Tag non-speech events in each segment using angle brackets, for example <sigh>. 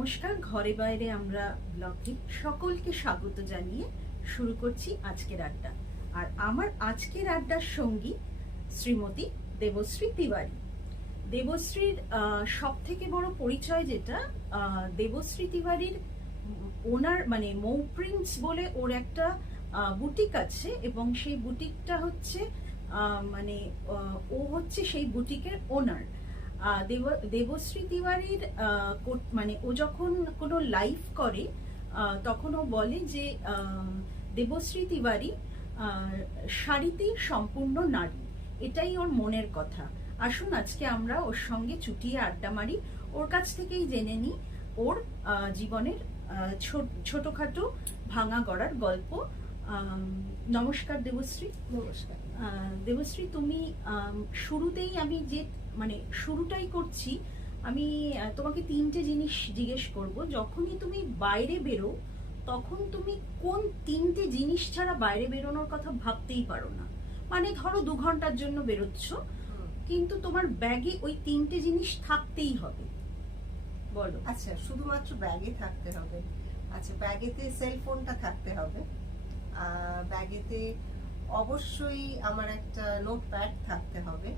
নমস্কার, ঘরে বাইরে আমরা ব্লগে সকলকে স্বাগত জানিয়ে শুরু করছি আজকের আড্ডা। আর আমার আজকের আড্ডার সঙ্গী শ্রীমতী দেবশ্রী তিওয়ারি। দেবশ্রীর সব থেকে বড় পরিচয় যেটা দেবশ্রী তিওয়ারির ওনার মানে মৌ প্রিন্টস বলে ওর একটা বুটিক আছে এবং সেই বুটিকটা হচ্ছে মানে ও হচ্ছে সেই বুটিকের ওনার। দেবশ্রী তিওয়ারির মানে ও যখন কোনো লাইভ করে তখন ও বলে যে দেবশ্রী তিওয়ারি শাড়িতেই সম্পূর্ণ নারী। এটাই ওর মনের কথা। আসুন আজকে আমরা ওর সঙ্গে চুটিয়ে আড্ডা মারি। ওর কাছ থেকেই জেনে নিই ওর জীবনের ছোট- ছোটখাটো ভাঙা গড়ার গল্প। নমস্কার দেবশ্রী। নমস্কার। দেবশ্রী তুমি শুরুতেই আমি যে মানে শুরুটাই করছি আমি তোমাকে তিনটে জিনিস জিজ্ঞেস করব। যখনই তুমি বাইরে বেরো তখন তুমি কোন তিনটে জিনিস ছাড়া বাইরে বেরোনোর কথা ভাবতেই পারো না। মানে ধরো দু ঘণ্টার জন্য বেরোচ্ছ কিন্তু তোমার ব্যাগে ওই তিনটে জিনিস থাকতেই হবে। বলো। আচ্ছা শুধুমাত্র ব্যাগে থাকতে হবে। আচ্ছা ব্যাগেতে সেল ফোনটা থাকতে হবে। ব্যাগেতে অবশ্যই আমার একটা নোটপ্যাড থাকতে হবে।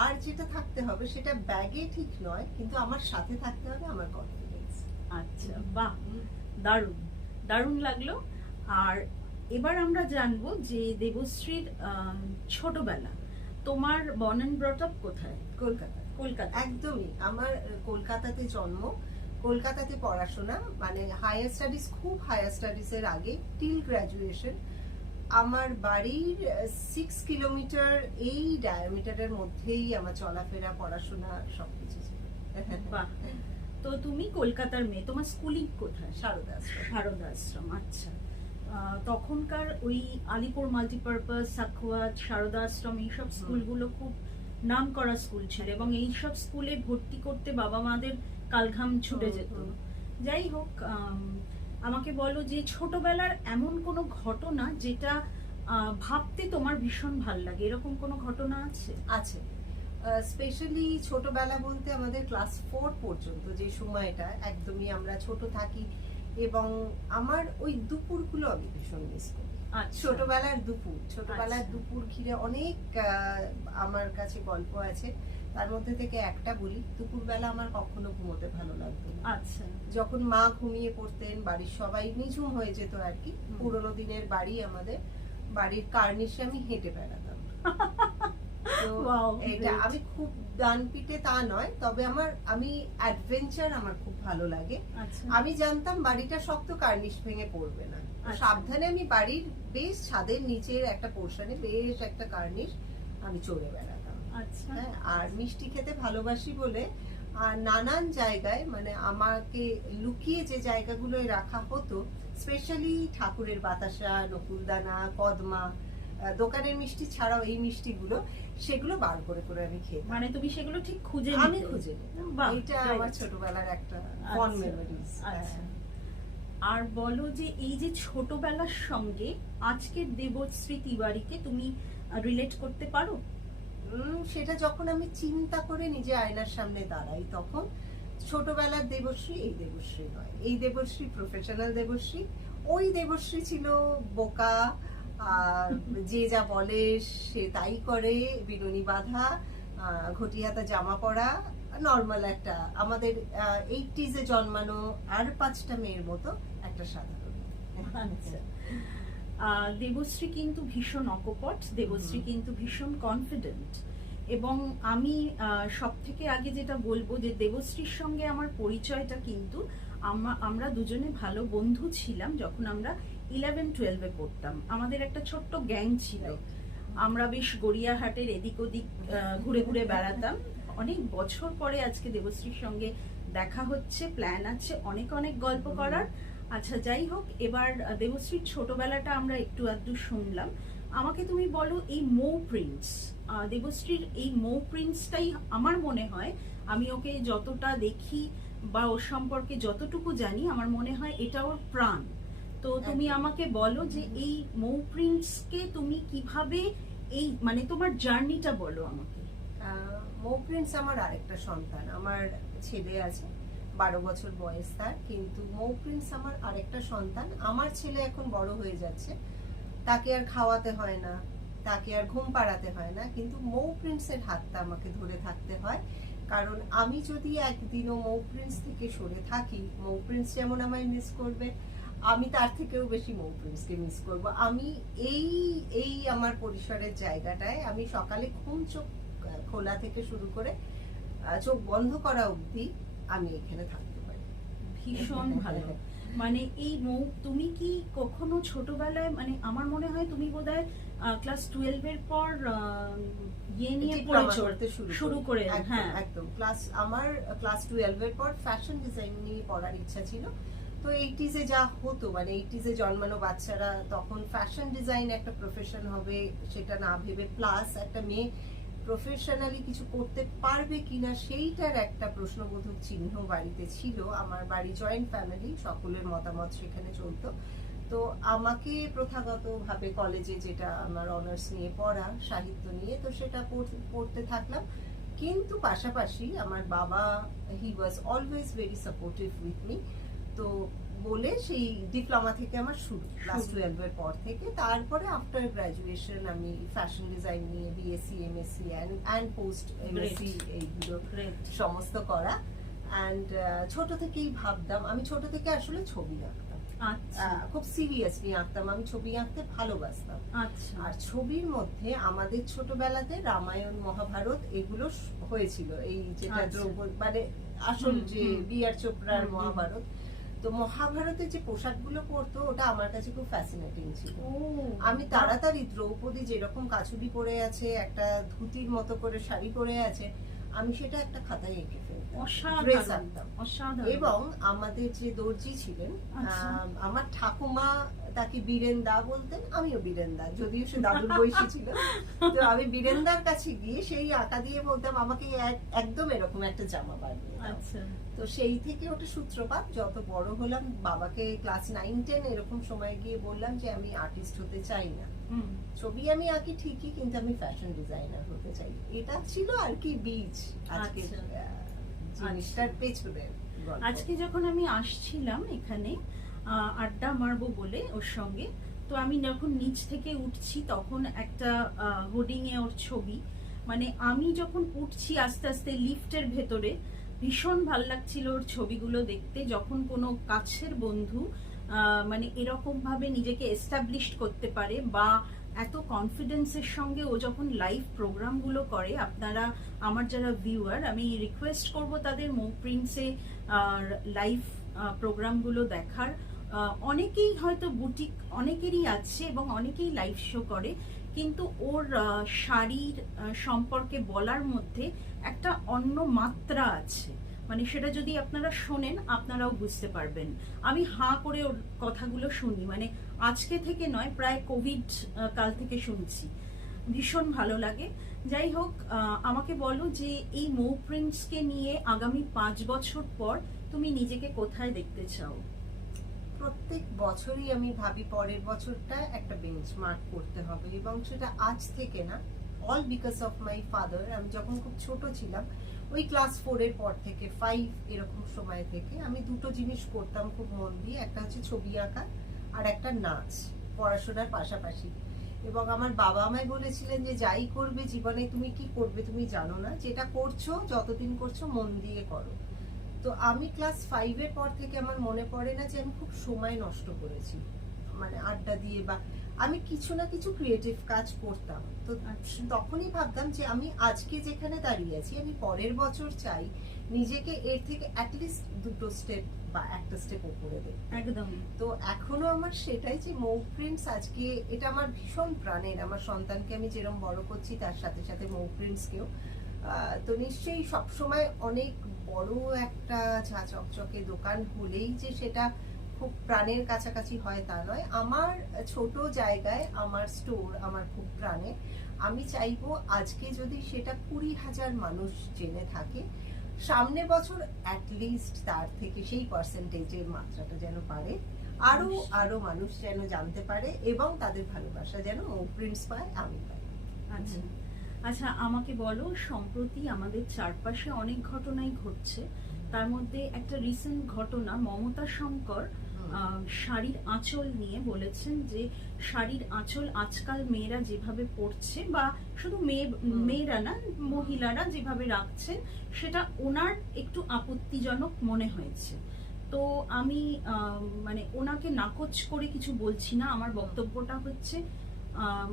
আর যেটা থাকতে হবে সেটা ব্যাগে ঠিক নয় কিন্তু আমার সাথে থাকতে হবে আমার কনফিডেন্স আচ্ছা বাহ দারুণ দারুণ লাগল। আর এবার আমরা জানব যে দেবশ্রীর ছোটবেলা তোমার বর্ন অ্যান্ড ব্রট আপ কোথায়? কলকাতা। কলকাতা। একদমই আমার কলকাতাতে জন্ম। কলকাতাতে পড়াশোনা মানে হায়ার স্টাডিজ খুব হায়ার স্টাডিজ এর আগে টিল গ্রাজুয়েশন আমার বাড়ির সিক্স কিলোমিটার এই ডায়ামিটারের মধ্যেই আমার চলাফেরা পড়াশোনা সবকিছু ছিল। তো তুমি কলকাতার মেয়ে তোমার স্কুলিং কোথায়? আশ্রম। শারদা আশ্রম আচ্ছা তখনকার ওই আলিপুর মাল্টিপারপাস সাখওয়াত শারদা আশ্রম এইসব স্কুলগুলো খুব নাম করা স্কুল ছিল এবং এইসব স্কুলে ভর্তি করতে বাবা মাদের কালঘাম ছুটে যেত। যাই হোক আমাকে বলো যে ছোটবেলার এমন কোনো ঘটনা যেটা ভাবতে তোমার ভীষণ ভালো লাগে? এরকম কোনো ঘটনা আছে? আছে। স্পেশালি ছোটবেলা বলতে আমাদের ক্লাস ফোর পর্যন্ত যে সময়টা একদমই আমরা ছোট থাকি এবং আমার ওই দুপুরগুলো আমি ভীষণ মিস করি। আচ্ছা। ছোটবেলার দুপুর ছোটবেলার আচ্ছা। দুপুর ঘিরে অনেক আমার কাছে গল্প আছে। তার মধ্যে থেকে একটা বলি দুপুরবেলা আমার কখনো ঘুমোতে ভালো লাগতো না। আচ্ছা। যখন মা ঘুমিয়ে পড়তেন বাড়ির সবাই নিঝুম হয়ে যেত আর কি। পুরোনো দিনের বাড়ি আমাদের বাড়ির কার্নিশে আমি হেঁটে বেড়াতাম। <laughs> এটা আমি খুব ডান পিটে তা নয় তবে আমার আমি অ্যাডভেঞ্চার আমার খুব ভালো লাগে। আচ্ছা। আমি জানতাম বাড়িটা শক্ত কার্নিশ ভেঙে পড়বে না। আচ্ছা। সাবধানে আমি বাড়ির বেশ ছাদের নিচের একটা পোর্শনে বেশ একটা কার্নিশ আমি চড়ে বেড়াতাম। হ্যাঁ আর মিষ্টি খেতে ভালোবাসি বলে আর নানান জায়গায় মানে আমাকে লুকিয়ে যে জায়গাগুলোয় রাখা হতো স্পেশালি ঠাকুরের বাতাসা নকুলদানা কদমা দোকানের মিষ্টি ছাড়াও এই মিষ্টিগুলো সেগুলো বার করে করে আমি খেতাম। মানে তুমি সেগুলো ঠিক খুঁজে আমি খুঁজে এটা আমার ছোটবেলার একটা ফন আচ্ছা, মেমোরিজ আচ্ছা। আর বলো যে এই যে ছোটবেলার সঙ্গে আজকের দেবশ্রী তিওয়ারিকে তুমি রিলেট করতে পারো? সেটা যখন আমি চিন্তা করে নিজে আয়নার সামনে দাঁড়াই তখন ছোটবেলার দেবশ্রী, এই দেবশ্রী নয়। এই দেবশ্রী প্রফেশনাল দেবশ্রী, ওই দেবশ্রী ছিল বোকা যে যা বলে সে তাই করে, বিনুনি বাঁধা ঘটিয়াতা জামা পরা নর্মাল একটা, আমাদের এইটিজে জন্মানো আর পাঁচটা মেয়ের মতো একটা সাধারণ আচ্ছা। দেবশ্রী কিন্তু ভীষণ অকপট দেবশ্রী কিন্তু ভীষণ কনফিডেন্ট এবং আমি সব থেকে আগে যেটা বলব যে দেবশ্রীর সঙ্গে আমার পরিচয়টা কিন্তু আমরা দুজনে ভালো বন্ধু ছিলাম যখন আমরা ইলেভেন টুয়েলভে পড়তাম। আমাদের একটা ছোট্ট গ্যাং ছিল। আমরা বেশ গড়িয়াহাটের এদিক ওদিক ঘুরে ঘুরে বেড়াতাম। অনেক বছর পরে আজকে দেবশ্রীর সঙ্গে দেখা হচ্ছে প্ল্যান আছে অনেক অনেক গল্প করার। আচ্ছা যাই হোক এবার দেবশ্রীর ছোটবেলাটা আমরা একটু আধটু শুনলাম। আমাকে তুমি বলো এই মৌ প্রিন্স দেবশ্রীর এই মৌ প্রিন্সটাই আমার মনে হয় আমি ওকে যতটা দেখি বা ওর সম্পর্কে যতটুকু জানি আমার মনে হয় এটা ওর প্রাণ। তো তুমি আমাকে বলো যে এই মৌ প্রিন্সকে তুমি কীভাবে এই মানে তোমার জার্নিটা বলো আমাকে। মো প্রিন্স আমার আরেকটা সন্তান আমার ছেলে আছে। বারো বছর বয়স তার, কিন্তু মৌ প্রিন্স আমার আরেকটা সন্তান। আমার ছেলে এখন বড় হয়ে যাচ্ছে। তাকে আর খাওয়াতে হয় না, তাকে আর ঘুম পাড়াতে হয় না, কিন্তু মৌ প্রিন্সের হাতটা আমাকে ধরে থাকতে হয়। কারণ আমি যদি একদিনও মৌ প্রিন্স থেকে সরে থাকি, মৌ প্রিন্স যেমন আমায় মিস করবে, আমি তার থেকেও বেশি মৌ প্রিন্সকে মিস করব। আমি এই এই আমার পরিসরের জায়গাটায় আমি সকালে ঘুম চোখ, খোলা থেকে শুরু করে চোখ বন্ধ করা অবধি আমি এখানে থাকতে পারি। ভীষণ ভালো। মানে এই মৌ তুমি কি কখনো ছোটবেলায় মানে আমার মনে হয় তুমি বোধহয় ক্লাস টুয়েলভ এর পর ইয়ে নিয়ে শুরু করে, হ্যাঁ। একদম। ক্লাস আমার ক্লাস পর ফ্যাশন ডিজাইন নিয়ে পড়ার ইচ্ছা ছিল। তো এইটিজে যা হতো মানে এইটিজে জন্মানো বাচ্চারা তখন ফ্যাশন ডিজাইন একটা প্রফেশন হবে সেটা না ভেবে প্লাস একটা মেয়ে প্রফেশনালি কিছু করতে পারবে কিনা সেইটার একটা প্রশ্নবোধক চিহ্ন বাড়িতে ছিল। আমার বাড়ি জয়েন্ট ফ্যামিলি সকলের মতামত সেখানে চলতো। তো আমাকে প্রথাগতভাবে কলেজে যেটা আমার অনার্স নিয়ে পড়া, সাহিত্য নিয়ে, তো সেটা পড়- পড়তে থাকলাম। কিন্তু পাশাপাশি আমার বাবা he was always very supportive with me তো বলে সেই ডিপ্লোমা থেকে আমার শুরু ক্লাস টুয়েলভ এর পর থেকে। তারপরে আফটার গ্রাজুয়েশন আমি ফ্যাশন ডিজাইন নিয়ে BSc MSc and post MSc এইগুলো সমস্ত করা। অ্যান্ড ছোট থেকেই ভাবতাম আমি ছোট থেকে আসলে ছবি আঁকতাম। আচ্ছা। খুব সিরিয়াসলি আঁকতাম আমি ছবি আঁকতে ভালোবাসতাম। আচ্ছা। আর ছবির মধ্যে আমাদের ছোটবেলাতে রামায়ণ মহাভারত এগুলো হয়েছিল। এই যেটা আচ্ছা। মানে আসল যে বি আর চোপড়ার। মহাভারত তো মহাভারতের যে পোশাকগুলো পরতো ওটা আমার কাছে খুব ফ্যাসিনেটিং ছিল। আমি তাড়াতাড়ি দ্রৌপদী যেরকম কাচুলি পরে আছে একটা ধুতির মতো করে শাড়ি পরে আছে আমি সেটা একটা খাতায় এঁকে ফেলতাম এবং আমাদের যে দর্জি ছিলেন আচ্ছা। আমার ঠাকুমা তাকে বীরেন দা বলতেন আমিও বীরেন দা যদিও সে দাদুর বয়সী ছিল। তো আমি বীরেন্দার কাছে গিয়ে সেই আঁকা দিয়ে বলতাম আমাকে একদম এরকম একটা জামা বানিয়ে আচ্ছা। তো সেই থেকে ওটা সূত্রপাত যত বড় হলাম বাবাকে ক্লাস নাইন টেন এরকম সময় গিয়ে বললাম যে আমি আর্টিস্ট হতে চাই না। ছবি আমি আঁকি ঠিকই কিন্তু আমি ফ্যাশন ডিজাইনার হতে চাই। এটা ছিল আর কি বীজ আজকে আচ্ছা। জিনিসটার পেছনে আজকে যখন আমি আসছিলাম এখানে আড্ডা মারবো বলে ওর সঙ্গে। তো আমি যখন নিচ থেকে উঠছি তখন একটা হোর্ডিং এ ওর ছবি। মানে আমি যখন উঠছি আস্তে আস্তে লিফটের ভেতরে, ভীষণ ভালো লাগছিল ওর ছবিগুলো দেখতে। যখন কোনো কাছের বন্ধু মানে এরকম ভাবে নিজেকে এস্টাবলিশ করতে পারে বা এত কনফিডেন্সের সঙ্গে ও যখন লাইভ প্রোগ্রামগুলো করে, আপনারা, আমার যারা ভিউয়ার আমি রিকোয়েস্ট করব তাদের মো প্রিন্সে লাইভ প্রোগ্রামগুলো দেখার। অনেকেই হয়তো বুটিক অনেকেরই আছে এবং অনেকেই লাইভ শো করে, কিন্তু ওর শাড়ির সম্পর্কে বলার মধ্যে একটা অন্য মাত্রা আছে। মানে সেটা যদি আপনারা শোনেন, আপনারাও বুঝতে পারবেন। আমি হাঁ করে ওর কথাগুলো শুনি। মানে আজকে থেকে নয়, প্রায় কোভিড কাল থেকে শুনছি। ভীষণ ভালো লাগে। যাই হোক আমাকে বলো যে এই মৌ প্রিন্সকে নিয়ে আগামী পাঁচ বছর পর তুমি নিজেকে কোথায় দেখতে চাও? প্রত্যেক বছরই আমি ভাবি পরের বছরটা একটা বেঞ্চমার্ক করতে হবে এবং সেটা আজ থেকে না all because of my father আমি যখন খুব ছোট ছিলাম, ওই ক্লাস ফোরের পর থেকে ফাইভ এরকম সময় থেকে আমি দুটো জিনিস করতাম খুব মন দিয়ে, একটা হচ্ছে ছবি আঁকা আর একটা নাচ, পড়াশোনার পাশাপাশি। এবং আমার বাবা আমায় বলেছিলেন যে, যাই করবে জীবনে, তুমি কি করবে তুমি জানো না, যেটা করছ, যতদিন করছ, মন দিয়ে করো। তো আমি ক্লাস ফাইভের পর থেকে আমার মনে পড়ে না যে আমি খুব সময় নষ্ট করেছি। মানে আড্ডা দিয়ে বা আমি কিছু না কিছু ক্রিয়েটিভ কাজ করতাম। তো আচ্ছা। তখনই ভাবতাম যে আমি আজকে যেখানে দাঁড়িয়ে আছি আমি পরের বছর চাই নিজেকে এর থেকে অ্যাটলিস্ট দুটো স্টেপ বা একটা স্টেপ উপরে দেব একদম। তো এখনও আমার সেটাই যে মৌ প্রিন্টস আজকে এটা আমার ভীষণ প্রাণের আমার সন্তানকে আমি যেরকম বড় করছি তার সাথে সাথে মৌ প্রিন্টসকেও তো নিশ্চয়ই সবসময় অনেক বড় একটা ঝা চকচকে দোকান হলেই যে সেটা খুব প্রাণের কাছাকাছি হয় তা নয়। আমার ছোট জায়গায় আমার স্টোর আমার খুব প্রাণে। আমি চাইব আজকে যদি সেটা কুড়ি হাজার মানুষ জেনে থাকে সামনে বছর অ্যাটলিস্ট তার থেকে সেই পার্সেন্টেজের মাত্রাটা যেন পারে। আরও। আরও মানুষ যেন জানতে পারে এবং তাদের ভালোবাসা যেন প্রিন্টস পায় আমি পাই। আচ্ছা। আচ্ছা আমাকে বলো সম্প্রতি আমাদের চারপাশে অনেক ঘটনাই ঘটছে। তার মধ্যে একটা রিসেন্ট ঘটনা মমতা শঙ্কর শাড়ির আঁচল নিয়ে বলেছেন যে শাড়ির আঁচল আজকাল মেয়েরা যেভাবে পরছে বা শুধু মেয়ে মেয়েরা না মহিলারা যেভাবে রাখছেন সেটা ওনার একটু আপত্তিজনক মনে হয়েছে। তো আমি আহ, মানে ওনাকে নাকচ করে কিছু বলছি না আমার বক্তব্যটা হচ্ছে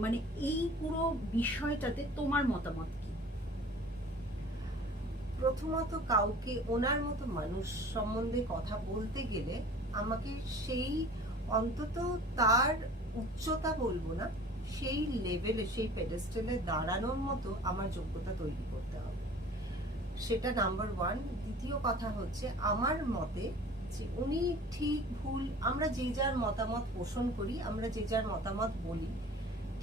মানে এই পুরো বিষয়টাতে তোমার মতামত কি? প্রথমত কাউকে ওনার মতো মানুষ সম্বন্ধে কথা বলতে গেলে আমাকে সেই অন্তত তার উচ্চতা বলব না, সেই লেভেলে সেই পেডেস্টেলে দাঁড়ানোর মতো আমার যোগ্যতা তৈরি করতে হবে। সেটা নাম্বার ওয়ান দ্বিতীয় কথা হচ্ছে আমার মতে যে উনি ঠিক ভুল, আমরা যে যার মতামত পোষণ করি, আমরা যে যার মতামত বলি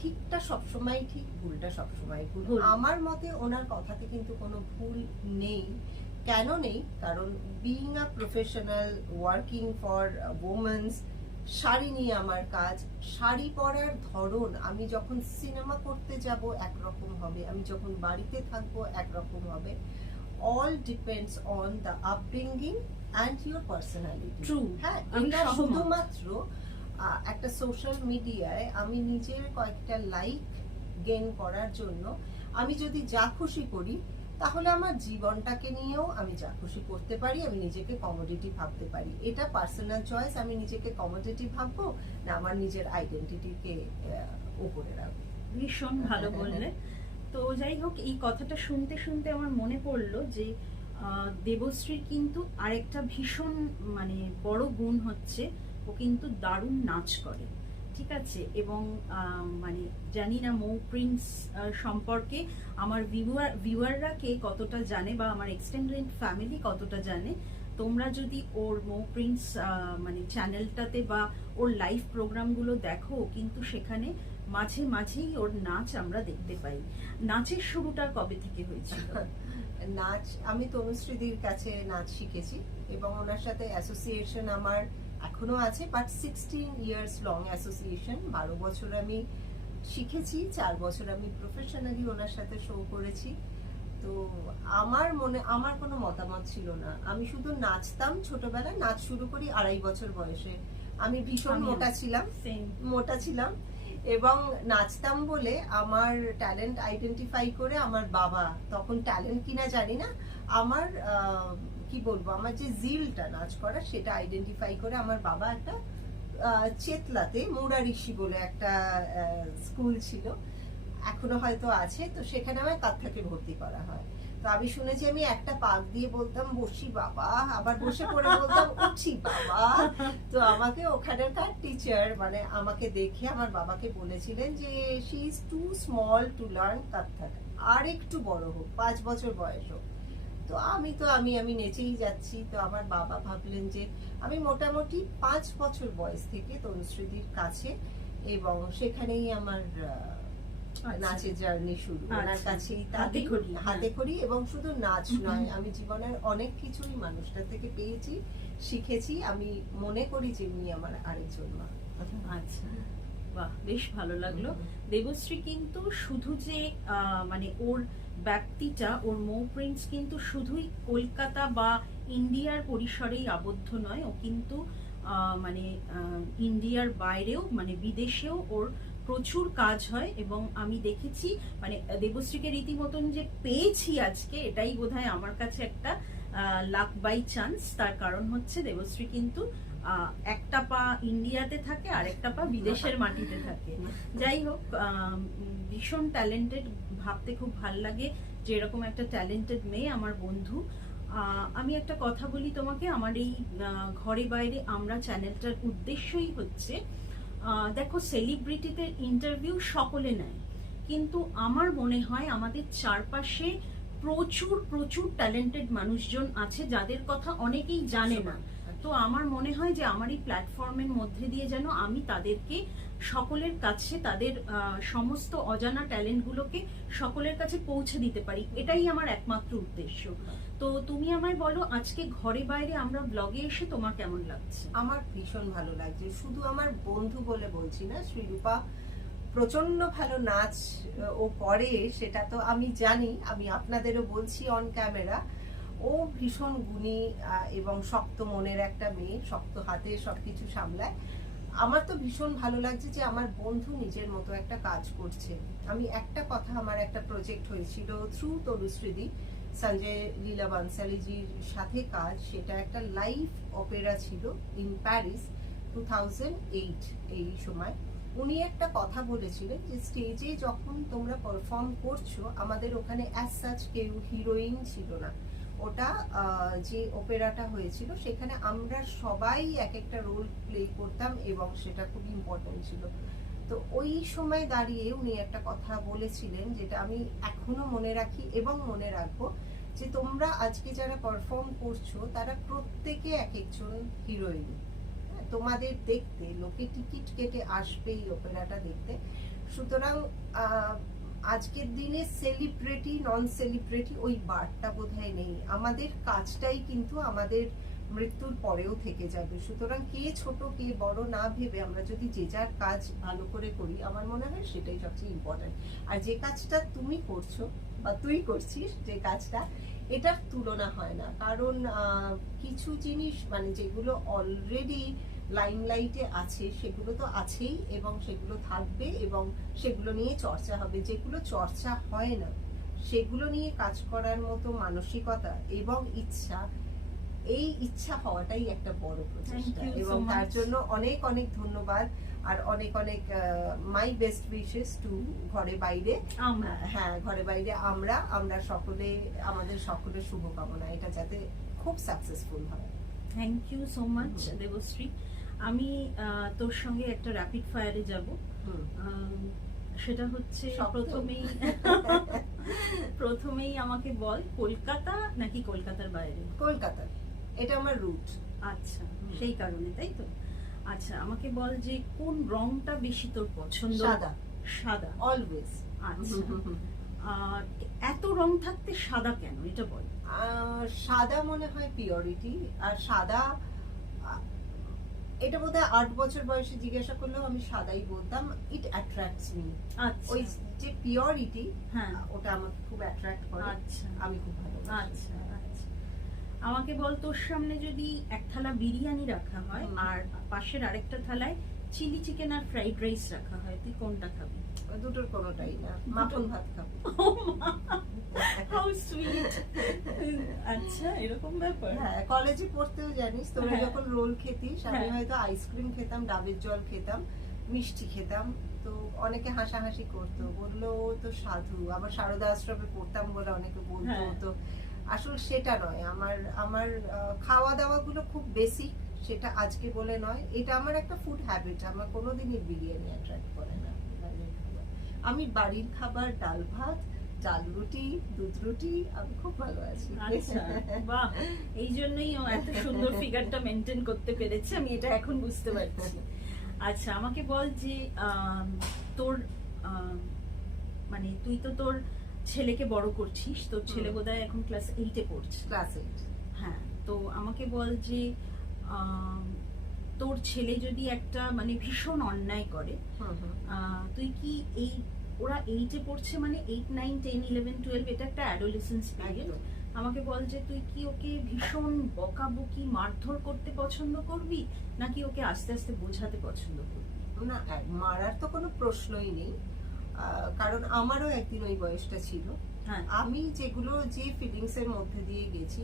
ঠিকটা সবসময় ঠিক ভুলটা সবসময় ভুল। আমার মতে ওনার কথাতে কিন্তু কোনো ভুল নেই। কেন নেই? কারণ being a professional working for women's sari নিয়ে আমার কাজ শাড়ি পরার ধরন আমি যখন সিনেমা করতে যাব একরকম হবে আমি যখন বাড়িতে থাকব একরকম হবে। All depends on the upbringing and your personality true হ্যাঁ এটা শুধুমাত্র একটা সোশ্যাল মিডিয়ায় আমি নিজের কয়েকটা লাইক গেইন করার জন্য আমি যদি যা খুশি করি তাহলে আমার জীবনটাকে নিয়েও আমি যা খুশি করতে পারি আমি নিজেকে কমোডিটি ভাবতে পারি। এটা পার্সোনাল চয়েস আমি নিজেকে কমোডিটি ভাববো না আমার নিজের আইডেন্টিটিকে উপরে রাখব। ভীষণ ভালো বললে। তো যাই হোক এই কথাটা শুনতে শুনতে আমার মনে পড়ল যে দেবশ্রীর কিন্তু আরেকটা ভীষণ মানে বড় গুণ হচ্ছে ও কিন্তু দারুণ নাচ করে, ঠিক আছে? এবং মানে জানি না মৌ প্রিন্স সম্পর্কে আমার ভিউয়ার, ভিউয়াররা কে কতটা জানে বা আমার এক্সটেন্ডেড ফ্যামিলি কতটা জানে, তোমরা যদি ওর মৌ প্রিন্স মানে চ্যানেলটাতে বা ওর লাইভ প্রোগ্রামগুলো দেখো, কিন্তু সেখানে মাঝে মাঝেই ওর নাচ আমরা দেখতে পাই। নাচের শুরুটা কবে থেকে হয়েছিল? <laughs> নাচ, আমি তনুশ্রীদির কাছে নাচ শিখেছি এবং ওনার সাথে অ্যাসোসিয়েশন আমার এখনও আছে but sixteen years long association বারো বছর আমি শিখেছি চার বছর আমি প্রফেশনালি ওনার সাথে শো করেছি। তো আমার মনে আমার কোনো মতামত ছিল না। আমি শুধু নাচতাম ছোটবেলায় নাচ শুরু করি আড়াই বছর বয়সে। আমি ভীষণ মোটা ছিলাম মোটা ছিলাম এবং নাচতাম বলে আমার ট্যালেন্ট আইডেন্টিফাই করে আমার বাবা তখন ট্যালেন্ট কিনা জানি না আমার কি বলব, আমার যে জিলটা নাচ করা সেটা আইডেন্টিফাই করে আমার বাবা একটা চেতলাতে মুরারিশি বলে একটা স্কুল ছিল। এখনও হয়তো আছে, তো সেখানে আমার কাত্থাকে ভর্তি করা হয়। তো আমি শুনেছি আমি একটা পাক দিয়ে বলতাম, বসি বাবা। আবার বসে পড়ে বলতাম, উঠি বাবা। তো আমাকে ওখানকার টিচার মানে আমাকে দেখে আমার বাবাকে বলেছিলেন যে she is too small to learn Kathak আর একটু বড় হোক, পাঁচ বছর বয়স হোক। তো আমি তো আমি আমি নেচেই যাচ্ছি। তো আমার বাবা ভাবলেন যে আমি মোটামুটি পাঁচ বছর বয়স থেকে তনুশ্রীদির কাছে এবং সেখানেই আমার আচ্ছা। নাচের জার্নি শুরু। ওনার আচ্ছা। কাছেই হাতে তাতে খড়ি, হাতে করি এবং শুধু নাচ নয় আমি জীবনের অনেক কিছুই মানুষটা থেকে পেয়েছি শিখেছি। আমি মনে করি যে উনি আমার আরেকজন মা। আচ্ছা। বাহ, বেশ ভালো লাগল। দেবশ্রী কিন্তু শুধু যে মানে ওর ব্যক্তিটা, ওর মৌ প্রিন্স কিন্তু শুধুই কলকাতা বা ইন্ডিয়ার পরিসরেই আবদ্ধ নয়। ও কিন্তু মানে ইন্ডিয়ার বাইরেও মানে বিদেশেও ওর প্রচুর কাজ হয় এবং আমি দেখেছি মানে দেবশ্রীকে রীতিমতন যে পেয়েছি আজকে, এটাই বোধহয় আমার কাছে একটা লাক বাই চান্স। তার কারণ হচ্ছে দেবশ্রী কিন্তু একটা পা ইন্ডিয়াতে থাকে আর একটা পা বিদেশের মাটিতে থাকে। যাই হোক ভীষণ ট্যালেন্টেড ভাবতে খুব ভালো লাগে যে এরকম একটা ট্যালেন্টেড মেয়ে আমার বন্ধু। আমি একটা কথা বলি তোমাকে, আমার এই ঘরে বাইরে আমরা চ্যানেলটার উদ্দেশ্যই হচ্ছে দেখো সেলিব্রিটিদের ইন্টারভিউ সকলে নেয়। কিন্তু আমার মনে হয় আমাদের চারপাশে প্রচুর প্রচুর ট্যালেন্টেড মানুষজন আছে যাদের কথা অনেকেই জানে না। তো আমার মনে হয় যে আমার এই প্ল্যাটফর্মের মধ্যে দিয়ে যেন আমি তাদেরকে সকলের কাছে তাদের সমস্ত অজানা ট্যালেন্টগুলোকে সকলের কাছে পৌঁছে দিতে পারি। এটাই আমার একমাত্র উদ্দেশ্য। তো তুমি আমায় বলো, আজকে ঘরে বাইরে আমরা ব্লগে এসে তোমার কেমন লাগছে? আমার ভীষণ ভালো লাগছে। শুধু আমার বন্ধু বলে বলছি না, শ্রীরূপা প্রচণ্ড ভালো নাচ ও করে, সেটা তো আমি জানি। আমি আপনাদেরও বলছি অন ক্যামেরা ও ভীষণ গুণী এবং শক্ত মনের একটা মেয়ে, শক্ত হাতে সবকিছু সামলায়। আমার তো ভীষণ ভালো লাগছে যে আমার বন্ধু নিজের মতো একটা কাজ করছে। আমি একটা কথা আমার একটা প্রজেক্ট হয়েছিল থ্রু তরুশ্রীদি সঞ্জয় লীলা বানসালিজির সাথে কাজ। সেটা একটা লাইভ অপেরা ছিল ইন প্যারিস টু এই সময়। উনি একটা কথা বলেছিলেন যে স্টেজে যখন তোমরা পারফর্ম করছ, আমাদের ওখানে অ্যাজ সাচ কেউ হিরোইন ছিল না। ওটা যে ওপেরাটা হয়েছিল, সেখানে আমরা সবাই এক একটা রোল প্লে করতাম এবং সেটা খুব ইম্পর্টেন্ট ছিল। তো ওই সময় দাঁড়িয়ে উনি একটা কথা বলেছিলেন, যেটা আমি এখনও মনে রাখি এবং মনে রাখব, যে তোমরা আজকে যারা পারফর্ম করছ, তারা প্রত্যেকে এক একজন হিরোইন তোমাদের দেখতে, লোকে টিকিট কেটে আসবে এই ওপেরাটা দেখতে। সুতরাং আজকের দিনে সেলিব্রিটি নন সেলিব্রিটি ওই বারটা বোধহয় নেই। আমাদের কাজটাই কিন্তু আমাদের মৃত্যুর পরেও থেকে যাবে। সুতরাং কে ছোট, কে বড় না ভেবে আমরা যদি যে যার কাজ ভালো করে করি, আমার মনে হয় সেটাই সবচেয়ে ইম্পর্টেন্ট আর যে কাজটা তুমি করছ বা তুই করছিস, যে কাজটা, এটার তুলনা হয় না। কারণ কিছু জিনিস মানে যেগুলো অলরেডি লাইমলাইটে আছে সেগুলো তো আছেই এবং সেগুলো থাকবে এবং সেগুলো নিয়ে চর্চা হবে। যেগুলো চর্চা হয় না সেগুলো নিয়ে কাজ করার মতো মানসিকতা এবং ইচ্ছা এই ইচ্ছা হওয়াটাই একটা বড় প্রচেষ্টা। এবং তার জন্য অনেক অনেক ধন্যবাদ আর অনেক অনেক মাই বেস্ট উইশেস টু ঘরে বাইরে। হ্যাঁ ঘরে বাইরে আমরা আমরা সকলে আমাদের সকলের শুভকামনা। এটা যাতে খুব সাকসেসফুল হয়। Thank you so much Debashree. আমি তোর সঙ্গে একটা র্যাপিড ফায়ারে যাব। সেটা হচ্ছে প্রথমেই <laughs> প্রথমেই আমাকে বল কলকাতা নাকি কলকাতার বাইরে? কলকাতা। এটা আমার রুট আচ্ছা সেই কারণে তাই তো? আচ্ছা আমাকে বল যে কোন রংটা বেশি তোর পছন্দ? সাদা। সাদা। অলওয়েজ আচ্ছা। আর এত রং থাকতে সাদা কেন? এটা বল। সাদা মনে হয় পিওরিটি আর সাদা এটা বোধহয় আট বছর বয়সে জিজ্ঞাসা করলেও আমি সাদাই বলতাম ইট অ্যাট্রাক্টস মি আচ্ছা। ওই যে পিওরিটি হ্যাঁ। ওটা আমাকে খুব অ্যাট্রাক্ট করে। আচ্ছা। আমি খুব ভালো আচ্ছা আচ্ছা। আমাকে বল তোর সামনে যদি এক থালা বিরিয়ানি রাখা হয় আর পাশের আরেকটা থালায় চিলি চিকেন আর ফ্রাইড রাইস রাখা হয় তুই কোনটা খাবি? দুটোর কোনোটাই না মাখন ভাত খাব <laughs> হাউ সুইট আচ্ছা এরকম ব্যাপার হ্যাঁ কলেজে পড়তেও জানিস তোরা হ্যাঁ। যখন রোল খেতিস আমি হ্যাঁ। হয়তো আইসক্রিম খেতাম ডাবের জল খেতাম মিষ্টি খেতাম তো অনেকে হাসাহাসি করতো বলল ও তো সাধু আবার সারদা আশ্রমে পড়তাম বলে অনেকে বলতো হ্যাঁ। তো আসলে সেটা নয় আমার আমার খাওয়া দাওয়া গুলো খুব বেসিক সেটা আজকে বলে নয় এটা আমার একটা ফুড হ্যাবিট আমার কোনোদিনই বিরিয়ানি অ্যাট্রাক্ট করে না। আমি বাড়ির খাবার ডাল ভাত চাল রুটি দুধ রুটি আমি খুব ভালো আছি। আচ্ছা বাহ এই জন্যই এত সুন্দর ফিগারটা মেনটেন করতে পেরেছে আমি এটা এখন বুঝতে পারছি। আচ্ছা আমাকে বল যে তোর মানে তুই তো তোর ছেলেকে বড় করছিস তোর ছেলে বোধহয় এখন ক্লাস এইটে পড়ছে। ক্লাস এইট হ্যাঁ তো আমাকে বল যে তোর ছেলে যদি একটা মানে ভীষণ অন্যায় করে আহ, তুই কি এই ওরা এইটে পড়ছে মানে eight nine ten eleven twelve এটা একটা অ্যাডোলেসেন্স পিরিয়ড। আমাকে বল যে তুই কি ওকে ভীষণ বকাবকি মারধর করতে পছন্দ করবি নাকি ওকে আস্তে আস্তে বোঝাতে পছন্দ করবি? না মারার তো কোনো প্রশ্নই নেই। কারণ আমারও একদিন ওই বয়সটা ছিল। হ্যাঁ। আমি যেগুলো যে ফিলিংস এর মধ্যে দিয়ে গেছি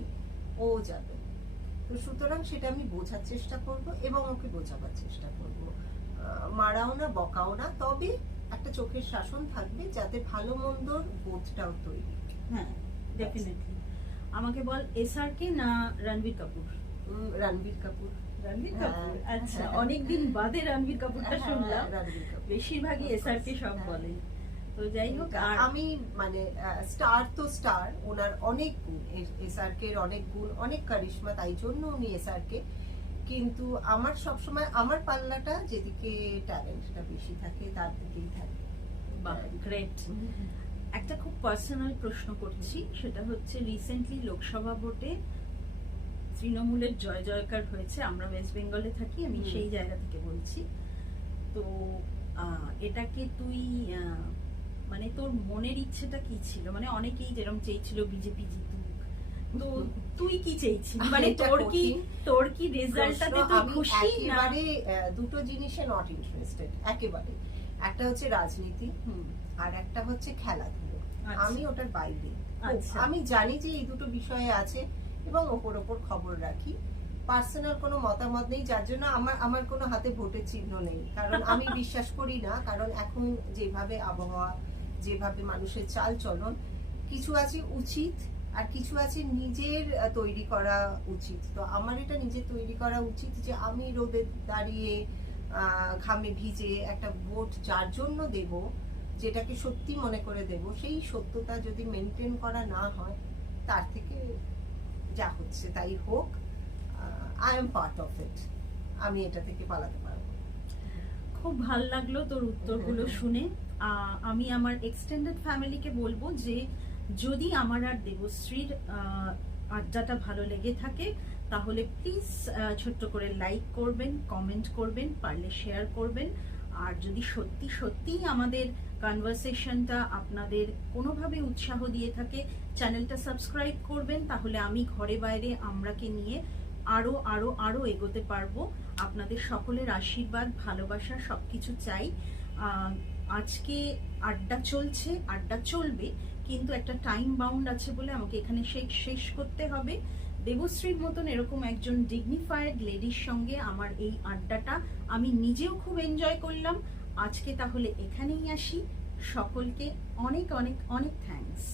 ও যাবে। তো সুতরাং সেটা আমি বোঝার চেষ্টা করব এবং ওকে বোঝাবার চেষ্টা করব। মারাও না বকাও না তবে একটা চোখের শাসন থাকবে যাতে ভালো মন্দর বোধটাও তৈরি হ্যাঁ। ডেফিনেটলি আমাকে বল এসআর কে না রণবীর কাপুর? রণবীর কাপুর। রণবীর হ্যাঁ। কাপুর আচ্ছা হ্যাঁ। অনেকদিন বাদে রণবীর কাপুরটা হ্যাঁ, শুনলাম। বেশিরভাগই এসআর কে সব। বলে। তো যাই হোক আর আমি মানে স্টার তো স্টার ওনার অনেক গুণ এসআর কে অনেক গুণ অনেক কারিশমা তাই জন্য উনি এসআর কে কিন্তু আমার সবসময় আমার পাল্লাটা যেদিকে ট্যালেন্টটা বেশি থাকে তার দিকেই থাকে। গ্রেট একটা খুব পার্সোনাল প্রশ্ন করছি সেটা হচ্ছে রিসেন্টলি লোকসভা ভোটে তৃণমূলের জয় জয়কার হয়েছে আমরা ওয়েস্ট বেঙ্গলে থাকি আমি সেই জায়গা থেকে বলছি। তো এটাকে তুই মানে তোর মনের ইচ্ছেটা কি ছিল? মানে অনেকেই যেরকম চেয়েছিল বিজেপি জিতুক। তো তুই কি মানে তোর কি তোর কি রেজাল্টটাতে তুই খুশি না? একেবারে দুটো জিনিসে নট ইন্টারেস্টেড একেবারে। একটা হচ্ছে রাজনীতি আর একটা হচ্ছে খেলাধুলো। আচ্ছা। আমি ওটার বাইরে। আচ্ছা। আমি জানি যে এই দুটো বিষয়ে আছে এবং ওপর ওপর খবর রাখি। পার্সোনাল কোনো মতামত নেই যার জন্য আমার আমার কোনো হাতে ভোটের চিহ্ন নেই। কারণ আমি <laughs> বিশ্বাস করি না কারণ এখন যেভাবে আবহাওয়া যেভাবে মানুষের চাল চলন কিছু আছে উচিত আর কিছু আছে নিজের তৈরি করা উচিত। তো আমার এটা নিজের তৈরি করা উচিত যে আমি রোদে দাঁড়িয়ে ঘামে ভিজে একটা ভোট যার জন্য দেব যেটাকে সত্যি মনে করে দেব সেই সত্যতা যদি মেনটেন করা না হয় তার থেকে যা হচ্ছে তাই হোক I am part of it আমি এটা থেকে পালাতে পারব। খুব ভালো লাগল তোর উত্তরগুলো হুম। শুনে। আহ, আমি আমার এক্সটেন্ডেড ফ্যামিলিকে বলব যে যদি আমার আর দেবশ্রীর আড্ডাটা ভালো লেগে থাকে তাহলে প্লিজ ছোট্ট করে লাইক করবেন কমেন্ট করবেন পারলে শেয়ার করবেন। আর যদি সত্যি সত্যিই আমাদের কনভারসেশনটা আপনাদের কোনোভাবে উৎসাহ দিয়ে থাকে চ্যানেলটা সাবস্ক্রাইব করবেন তাহলে আমি ঘরে বাইরে আমরাকে নিয়ে আরও আরও আরও এগোতে পারব। আপনাদের সকলের আশীর্বাদ ভালোবাসা সবকিছু চাই। আহ, আজকে আড্ডা চলছে আড্ডা চলবে। কিন্তু একটা টাইম বাউন্ড আছে বলে আমাকে এখানে শেষ শেষ করতে হবে। দেবশ্রীর মতন এরকম একজন ডিগনিফায়েড লেডির সঙ্গে আমার এই আড্ডাটা আমি নিজেও খুব এনজয় করলাম। আজকে তাহলে এখানেই আসি। সকলকে অনেক অনেক অনেক থ্যাঙ্কস